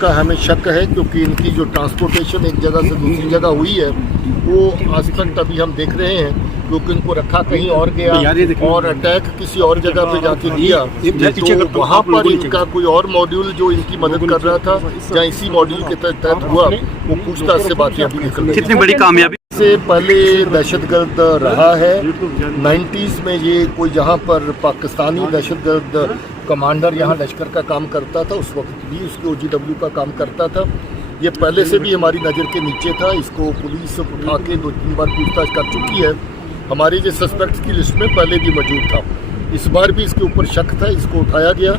का हमें शक है, क्योंकि इनकी जो ट्रांसपोर्टेशन एक जगह से दूसरी जगह हुई है वो आज तक अभी हम देख रहे हैं, क्योंकि इनको रखा कहीं और गया और अटैक किसी और जगह पे जाके दिया, तो वहाँ पर इनका कोई और मॉड्यूल जो इनकी मदद कर रहा था या इसी मॉड्यूल के तहत हुआ, वो पूछताछ से बातें अभी निकल रही हैं। कितनी बड़ी कामयाबी से पहले दहशतगर्द रहा है 90s में, ये कोई जहाँ पर पाकिस्तानी दहशतगर्द कमांडर यहाँ लश्कर का काम करता था, उस वक्त भी उसके OGW का काम करता था। ये पहले से भी हमारी नज़र के नीचे था, इसको पुलिस उठा के 2-3 बार पूछताछ कर चुकी है। हमारी जो सस्पेक्ट्स की लिस्ट में पहले भी मौजूद था। इस बार भी इसके ऊपर शक था, इसको उठाया गया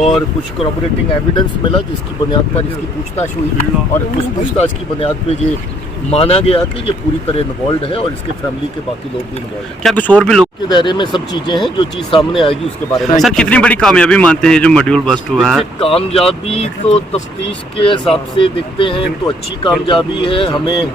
और कुछ कॉरपोरेटिंग एविडेंस मिला, जिसकी बुनियाद पर इसकी पूछताछ हुई और उस पूछताछ की बुनियाद पर ये माना गया कि ये पूरी तरह इन्वॉल्व है और इसके फैमिली के बाकी लोग भी इन्वॉल्व हैं। क्या कुछ और भी लोग के दायरे में सब चीजें हैं, जो चीज सामने आएगी उसके बारे में। सर कितनी बड़ी कामयाबी मानते हैं जो मॉड्यूल बस्ट हुआ है? कामयाबी तो तफ्तीश के हिसाब से देखते हैं तो अच्छी कामयाबी है। हमें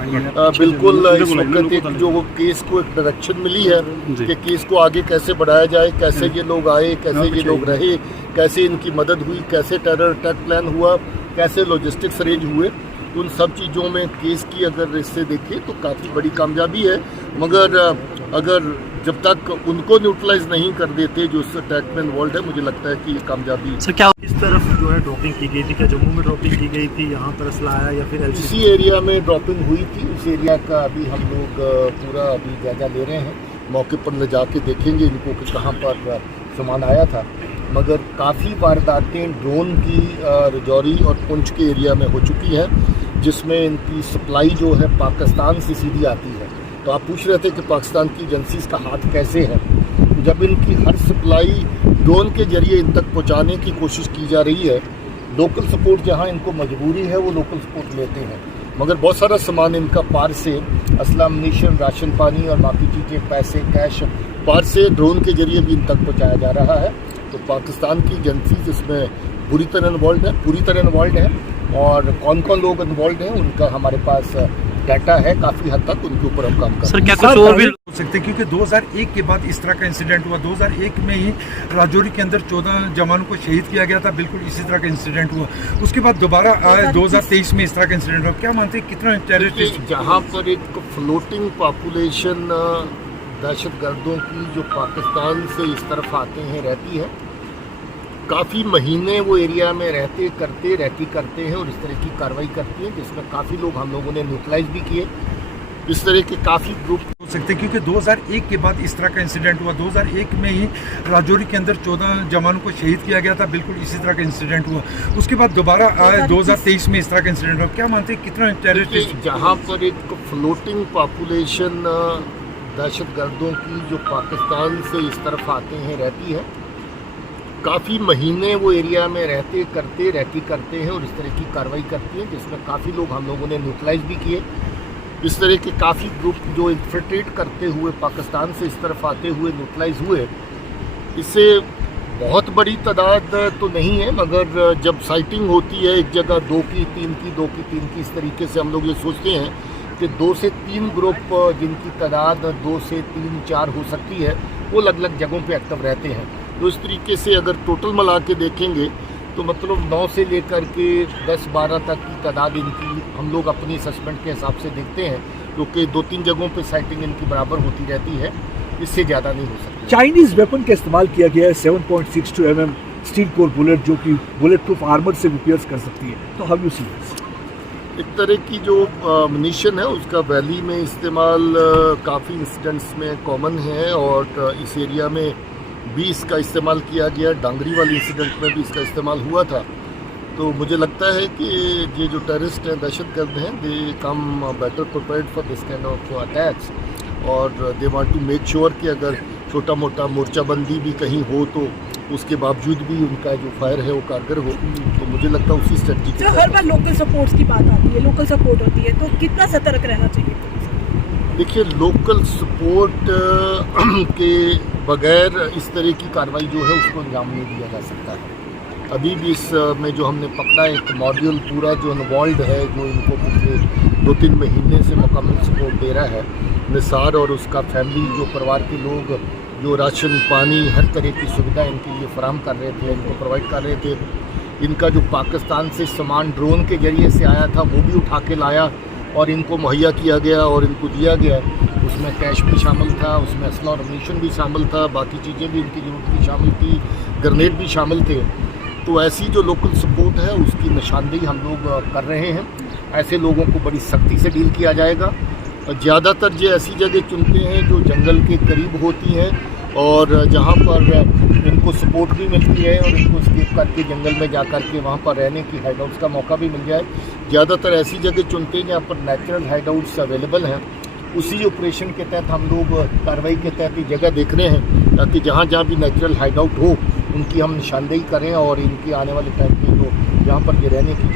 बिल्कुल इस वक्त एक जो केस को एक डायरेक्शन मिली है कि केस को आगे कैसे बढ़ाया जाए, कैसे ये लोग आए, कैसे ये लोग रहे, कैसे इनकी मदद हुई, कैसे टेरर अटैक प्लान हुआ, कैसे लॉजिस्टिक्स अरेंज हुए, उन सब चीज़ों में केस की अगर इससे देखें तो काफ़ी बड़ी कामयाबी है। मगर अगर जब तक उनको न्यूट्रलाइज नहीं कर देते जो उस अटैक में इन्वॉल्व है, मुझे लगता है कि ये कामयाबी सर क्या इस तरफ जो है ड्रॉपिंग की गई थी, क्या जम्मू में ड्रॉपिंग की गई थी, यहाँ पर असला आया या फिर इसी एरिया में ड्रॉपिंग हुई थी। उस एरिया का अभी हम लोग पूरा अभी जायजा ले रहे हैं, मौके पर ले जाके देखेंगे इनको कि कहाँ पर सामान आया था। मगर काफ़ी वारदातें ड्रोन की रजौरी और पुंछ के एरिया में हो चुकी हैं, जिसमें इनकी सप्लाई जो है पाकिस्तान से सीधी आती है। तो आप पूछ रहे थे कि पाकिस्तान की एजेंसीज का हाथ कैसे है। तो जब इनकी हर सप्लाई ड्रोन के जरिए इन तक पहुंचाने की कोशिश की जा रही है, लोकल सपोर्ट जहां इनको मजबूरी है वो लोकल सपोर्ट लेते हैं, मगर बहुत सारा सामान इनका पार से असला अम्यूनिशन, राशन पानी और बाकी चीज़ें, पैसे, कैश पार से ड्रोन के जरिए भी इन तक पहुँचाया जा रहा है। तो पाकिस्तान की एजेंसीज इसमें पूरी तरह इन्वॉल्व है और कौन कौन लोग इन्वॉल्व हैं उनका हमारे पास डाटा है काफ़ी हद तक, उनके ऊपर हम काम कर रहे हैं। क्या कुछ और भी हो सकते हैं? क्योंकि 2001 के बाद इस तरह का इंसिडेंट हुआ, 2001 में ही राजौरी के अंदर 14 जवानों को शहीद किया गया था, बिल्कुल इसी तरह का इंसिडेंट हुआ। उसके बाद दोबारा 2023 में इस तरह का इंसिडेंट हुआ। क्या मानते हैं कितना टेररिस्ट? जहाँ पर एक फ्लोटिंग पॉपुलेशन दहशतगर्दों की जो पाकिस्तान से इस तरफ आते हैं रहती है, काफ़ी महीने वो एरिया में रहती करते हैं और इस तरह की कार्रवाई करती हैं, जिसमें काफ़ी लोग हम लोगों ने न्यूट्रलाइज भी किए। इस तरह के काफ़ी ग्रुप हो सकते हैं क्योंकि 2001 के बाद इस तरह का इंसिडेंट हुआ, 2001 में ही राजौरी के अंदर 14 जवानों को शहीद किया गया था, बिल्कुल इसी तरह का इंसिडेंट हुआ। उसके बाद दोबारा 2023 में इस तरह का इंसिडेंट हुआ। क्या मानते हैं कितना टेररिस्ट? जहाँ पर एक फ्लोटिंग पॉपुलेशन दहशतगर्दों की जो पाकिस्तान से इस तरफ आते हैं रहती है, काफ़ी महीने वो एरिया में रहती करते हैं और इस तरह की कार्रवाई करती हैं, जिसमें काफ़ी लोग हम लोगों ने न्यूट्रलाइज भी किए। इस तरह के काफ़ी ग्रुप जो इन्फिल्ट्रेट करते हुए पाकिस्तान से इस तरफ आते हुए न्यूट्रलाइज हुए। इससे बहुत बड़ी तादाद तो नहीं है, मगर जब साइटिंग होती है एक जगह 2 की 3 की इस तरीके से हम लोग ये सोचते हैं कि 2 से 3 ग्रुप जिनकी तादाद 2 से 3-4 हो सकती है, वो अलग अलग जगहों पे एक्टिव रहते हैं। तो इस तरीके से अगर टोटल मिला के देखेंगे तो मतलब 9 से लेकर के 10-12 तक की तादाद इनकी हम लोग अपनी असेसमेंट के हिसाब से देखते हैं, क्योंकि 2-3 जगहों पे साइटिंग इनकी बराबर होती रहती है, इससे ज़्यादा नहीं हो सकती। चाइनीज़ वेपन का इस्तेमाल किया गया है, 7.62 mm स्टील कोर बुलेट, जो कि बुलेट प्रूफ आर्मर से भी पियर्स कर सकती है। तो हाउ यू सी दिस? एक तरह की जो म्यूनिशन है उसका वैली में इस्तेमाल काफ़ी इंसिडेंट्स में कॉमन है और इस एरिया में भी इसका इस्तेमाल किया गया। डांगरी वाली इंसिडेंट में भी इसका इस्तेमाल हुआ था। तो मुझे लगता है कि ये जो टेररिस्ट हैं, दहशतगर्द हैं, they come better prepared for this kind of attacks और they want to make sure कि अगर छोटा मोटा मोर्चाबंदी भी कहीं हो तो उसके बावजूद भी उनका जो फायर है वो कारगर हो। तो मुझे लगता है उसी स्ट्रेटजी के हर बार लोकल सपोर्ट्स की बात आती है, लोकल सपोर्ट होती है, तो कितना सतर्क रहना चाहिए? देखिए, लोकल सपोर्ट के बगैर इस तरह की कार्रवाई जो है उसको अंजाम नहीं दिया जा सकता है। अभी भी इस में जो हमने पकड़ा एक मॉड्यूल पूरा जो इन्वॉल्व है, जो इनको पिछले 2-3 महीने से मुकम्मल सपोर्ट दे रहा है, निसार और उसका फैमिली, जो परिवार के लोग जो राशन पानी हर तरह की सुविधा इनके लिए फराहम कर रहे थे, इनको प्रोवाइड कर रहे थे। इनका जो पाकिस्तान से सामान ड्रोन के जरिए से आया था वो भी उठा के लाया और इनको मुहैया किया गया और इनको दिया गया। उसमें कैश भी शामिल था, उसमें असला और अम्यूनिशन भी शामिल था, बाकी चीज़ें भी इनकी ज़रूरत की शामिल थी, ग्रेनेड भी शामिल थे। तो ऐसी जो लोकल सपोर्ट है उसकी निशानदेही हम लोग कर रहे हैं। ऐसे लोगों को बड़ी सख्ती से डील किया जाएगा। ज़्यादातर जो ऐसी जगह चुनते हैं जो जंगल के करीब होती हैं और जहाँ पर इनको सपोर्ट भी मिलती है और इनको स्केप करके जंगल में जा कर के वहाँ पर रहने की हाइड आउट्स का मौका भी मिल जाए। ज़्यादातर ऐसी जगह चुनते हैं जहाँ पर नेचुरल हाइड आउट्स अवेलेबल हैं। उसी ऑपरेशन के तहत हम लोग कार्रवाई के तहत ये जगह देख रहे हैं ताकि जहाँ जहाँ भी नेचुरल हाइड आउट हो उनकी हम निशानदेही करें और इनकी आने वाले टाइम में जो जहाँ पर ये रहने की